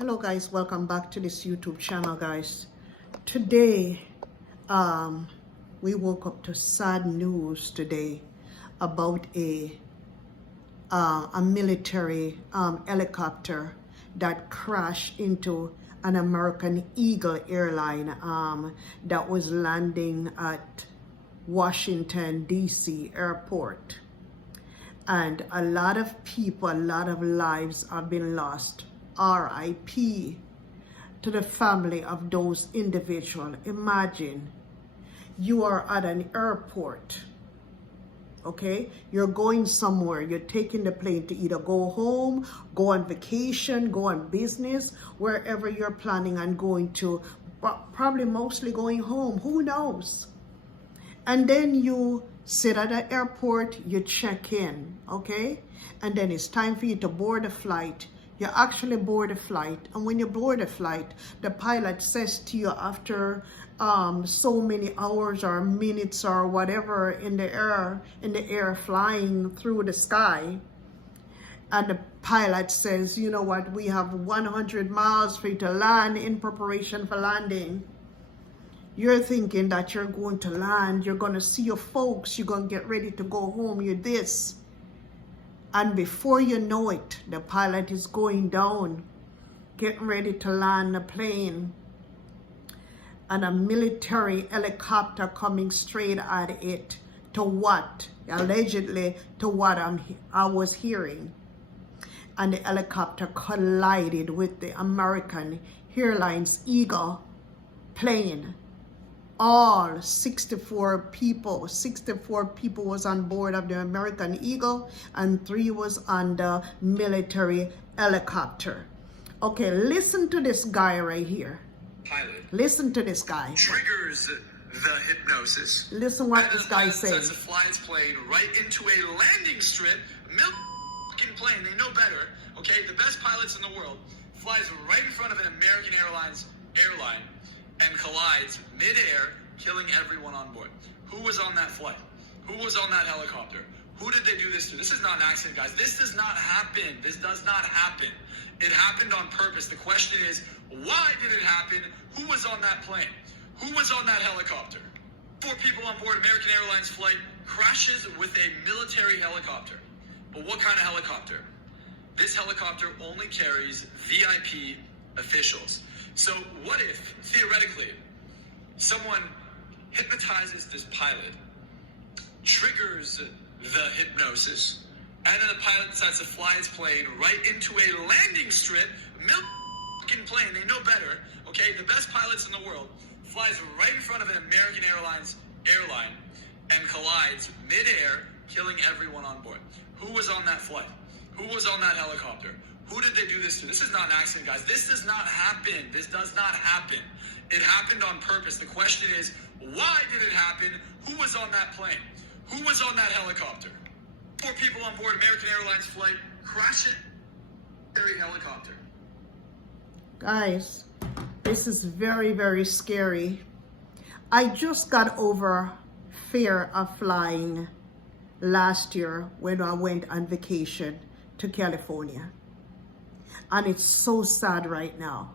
Hello guys, welcome back to this YouTube channel guys. Today we woke up to sad news today about a military helicopter that crashed into an American Eagle airline that was landing at Washington DC airport, and a lot of people, a lot of lives have been lost. RIP to the family of those individuals. Imagine you are at an airport, okay? You're going somewhere. You're taking the plane to either go home, go on vacation, go on business, wherever you're planning on going to, but probably mostly going home. Who knows? And then you sit at the airport, you check in, okay? And then it's time for you to board the flight. You actually board a flight, and when you board a flight, the pilot says to you after so many hours or minutes or whatever in the air flying through the sky, and the pilot says, you know what, we have 100 miles for you to land in preparation for landing. You're thinking that you're going to land, you're going to see your folks, you're going to get ready to go home, you're this. And before you know it, the pilot is going down, getting ready to land the plane, and a military helicopter coming straight at it to what? Allegedly to what I was hearing. And the helicopter collided with the American Airlines Eagle plane. All 64 people was on board of the American Eagle, and 3 was on the military helicopter. Okay, listen to this guy right here. Pilot. Listen to this guy. Triggers the hypnosis. Listen what this guy says. Sets a flies plane right into a landing strip. Plane, they know better. Okay, the best pilots in the world flies right in front of an American Airlines airline and collides midair, killing everyone on board. Who was on that flight? Who was on that helicopter? Who did they do this to? This is not an accident, guys. This does not happen. This does not happen. It happened on purpose. The question is, why did it happen? Who was on that plane? Who was on that helicopter? 4 people on board American Airlines flight crashes with a military helicopter. But what kind of helicopter? This helicopter only carries VIP officials. So what if, theoretically, someone hypnotizes this pilot, triggers the hypnosis, and then the pilot decides to fly his plane right into a landing strip, plane, they know better, okay? The best pilots in the world flies right in front of an American Airlines airline and collides midair, killing everyone on board. Who was on that flight? Who was on that helicopter? Who did they do this to? This is not an accident, guys. This does not happen. This does not happen. It happened on purpose. The question is, why did it happen? Who was on that plane? Who was on that helicopter? 4 people on board American Airlines flight crashes military helicopter. Guys, this is very, very scary. I just got over fear of flying last year when I went on vacation to California. And it's so sad right now.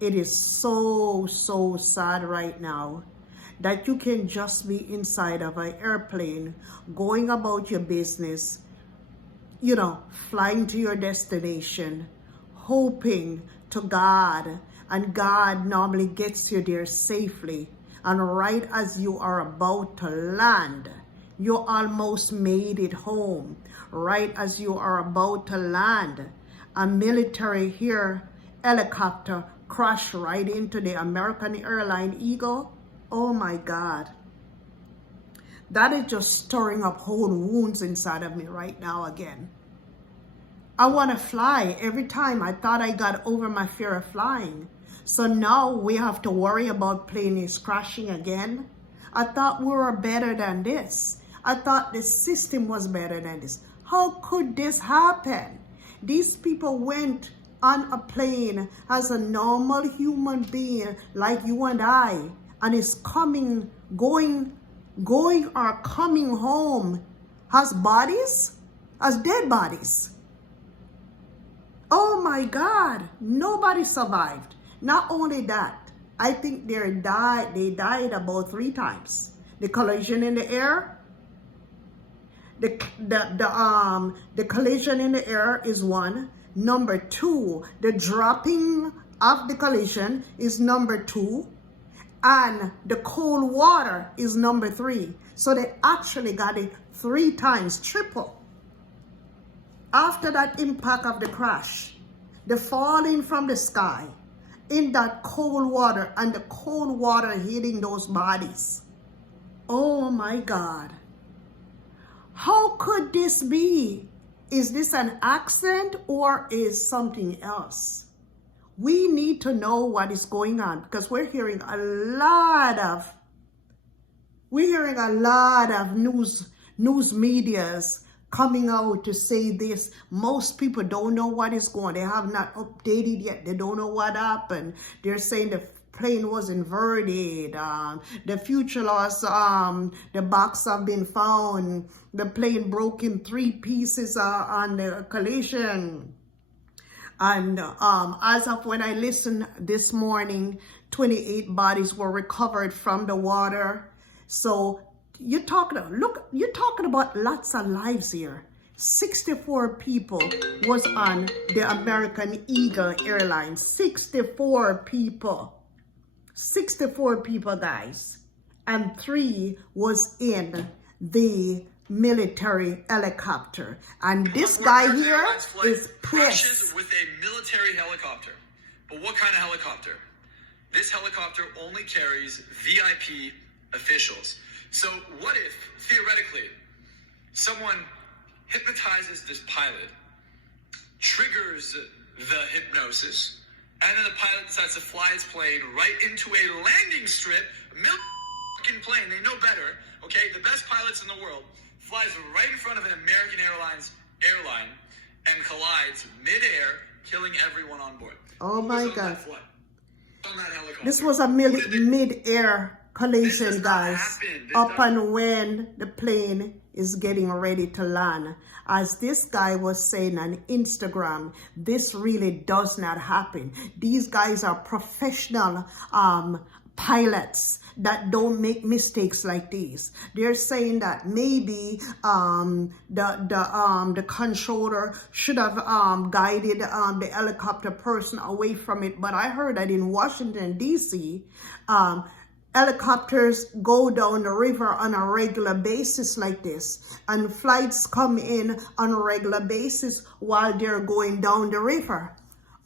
It is so sad right now that you can just be inside of an airplane, going about your business, you know, flying to your destination, hoping to God, and God normally gets you there safely. And right as you are about to land, you almost made it home. Right as you are about to land, a military helicopter crashed right into the American Airlines Eagle. Oh my God. That is just stirring up whole wounds inside of me right now again. I want to fly. Every time I thought I got over my fear of flying. So now we have to worry about planes crashing again. I thought we were better than this. I thought the system was better than this. How could this happen? These people went on a plane as a normal human being like you and I, and is going or coming home as bodies, as dead bodies. Oh my God, nobody survived. Not only that, I think they died about 3 times. The collision in the air, the collision in the air is 1. Number 2, the dropping of the collision is number 2. And the cold water is number 3. So they actually got it 3 times, triple. After that impact of the crash, the falling from the sky in that cold water and the cold water hitting those bodies. Oh my God. How could this be? Is this an accident or is something else? We need to know what is going on because we're hearing a lot of news medias coming out to say this. Most people don't know what is going on. They have not updated yet. They don't know what happened. They're saying the plane was inverted. The future loss, the box have been found. The plane broke in 3 pieces on the collision. And as of when I listened this morning, 28 bodies were recovered from the water. So you're talking about lots of lives here. 64 people was on the American Eagle Airlines. 64 people, guys. And 3 was in the military helicopter. And this guy here is crashes with a military helicopter. But what kind of helicopter? This helicopter only carries VIP officials. So what if, theoretically, someone hypnotizes this pilot, triggers the hypnosis, and then the pilot decides to fly his plane right into a landing strip, plane, they know better, okay? The best pilots in the world, flies right in front of an American Airlines airline and collides mid-air, killing everyone on board. Oh my God. On that helicopter. This was a mid-air collision, guys, up and when the plane is getting ready to land. As this guy was saying on Instagram, this really does not happen. These guys are professional pilots that don't make mistakes like these. They're saying that maybe the controller should have guided the helicopter person away from it. But I heard that in Washington, D.C., helicopters go down the river on a regular basis like this, and flights come in on a regular basis while they're going down the river.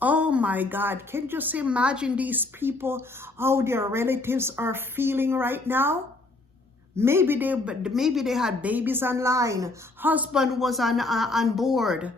Oh my God, can you just imagine these people, how their relatives are feeling right now? Maybe they had babies online, husband was on board,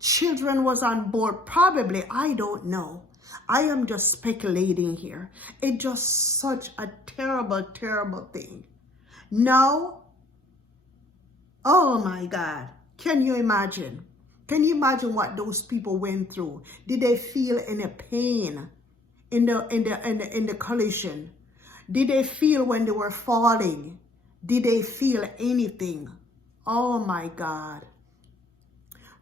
children was on board, probably, I don't know. I am just speculating here. It's just such a terrible, terrible thing. Now, oh my God, can you imagine? Can you imagine what those people went through? Did they feel any pain in the collision? Did they feel when they were falling? Did they feel anything? Oh my God.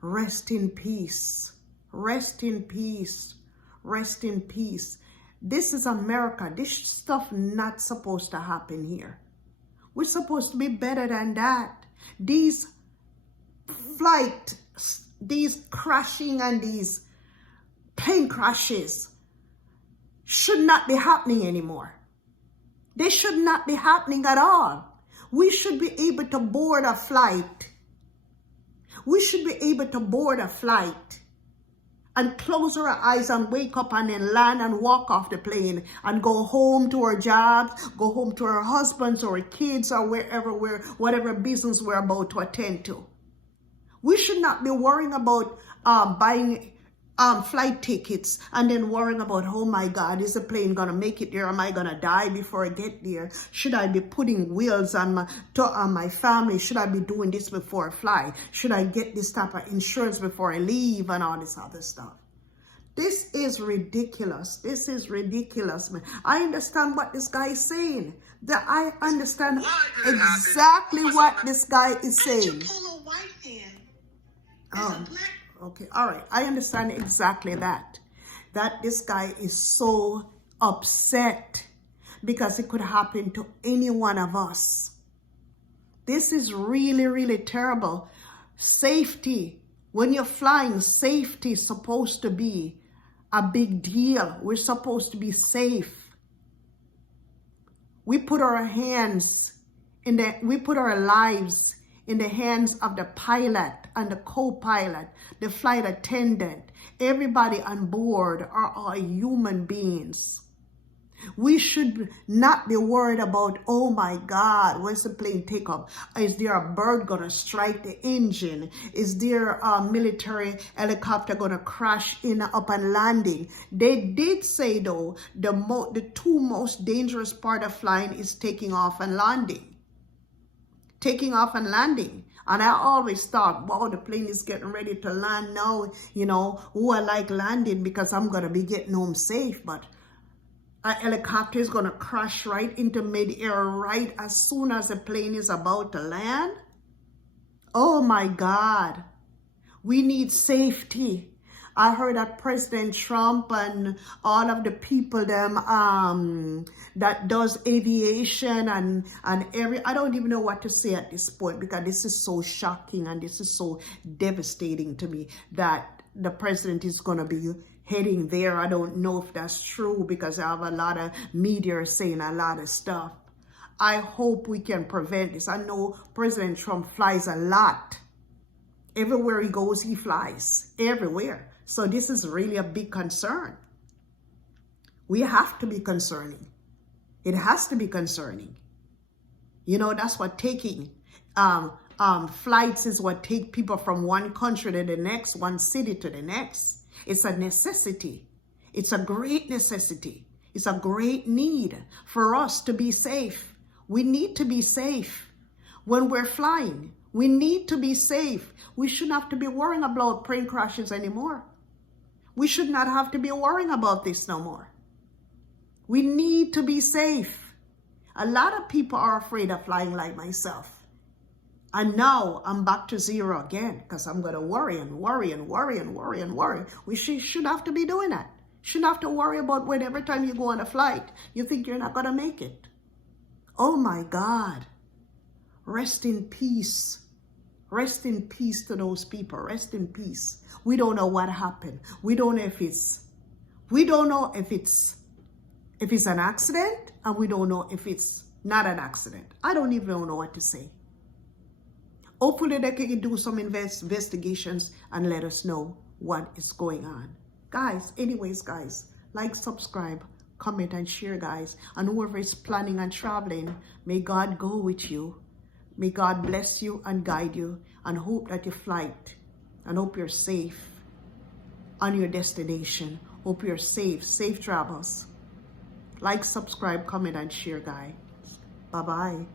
Rest in peace. Rest in peace. Rest in peace. This is America. This stuff not supposed to happen here. We're supposed to be better than that. These crashing and these plane crashes should not be happening anymore. They should not be happening at all. We should be able to board a flight. We should be able to board a flight and close our eyes and wake up and then land and walk off the plane and go home to our jobs, go home to our husbands or our kids or whatever business we're about to attend to. We should not be worrying about buying flight tickets and then worrying about, oh my God, is the plane gonna make it there? Am I gonna die before I get there? Should I be putting wheels on my family? Should I be doing this before I fly? Should I get this type of insurance before I leave and all this other stuff? This is ridiculous. This is ridiculous, man. I understand what this guy is saying. I understand exactly what this guy is saying. Pull a white man. Oh, Okay, all right. I understand exactly that. That this guy is so upset because it could happen to any one of us. This is really, really terrible. Safety. When you're flying, safety is supposed to be a big deal. We're supposed to be safe. We put our lives in the hands of the pilot and the co-pilot, the flight attendant. Everybody on board are all human beings. We should not be worried about, oh my God, when's the plane take off? Is there a bird gonna strike the engine? Is there a military helicopter gonna crash in upon landing? They did say though, the two most dangerous part of flying is taking off and landing. Taking off and landing. And I always thought, wow, the plane is getting ready to land now. You know, I like landing because I'm gonna be getting home safe, but a helicopter is going to crash right into mid-air right as soon as the plane is about to land. Oh my God. We need safety. I heard that President Trump and all of the people that does aviation and I don't even know what to say at this point, because this is so shocking and this is so devastating to me that the president is going to be heading there. I don't know if that's true because I have a lot of media saying a lot of stuff. I hope we can prevent this. I know President Trump flies a lot. Everywhere he goes, he flies. Everywhere. So this is really a big concern. We have to be concerning. It has to be concerning. You know, that's what taking flights is what take people from one country to the next, one city to the next. It's a necessity. It's a great necessity. It's a great need for us to be safe. We need to be safe when we're flying. We need to be safe. We shouldn't have to be worrying about plane crashes anymore. We should not have to be worrying about this no more. We need to be safe. A lot of people are afraid of flying like myself. And now I'm back to zero again because I'm going to worry and worry and worry and worry and worry. We should have to be doing that. Shouldn't have to worry about when every time you go on a flight, you think you're not going to make it. Oh my God. Rest in peace. Rest in peace to those people. Rest in peace. We don't know what happened. We don't know if it's an accident, and we don't know if it's not an accident. I don't even know what to say. Hopefully they can do some investigations and let us know what is going on. Guys, anyways, guys, like, subscribe, comment, and share, guys. And whoever is planning on traveling, may God go with you. May God bless you and guide you, and hope that you flight, and hope you're safe on your destination. Hope you're safe travels. Like, subscribe, comment, and share, guys. Bye-bye.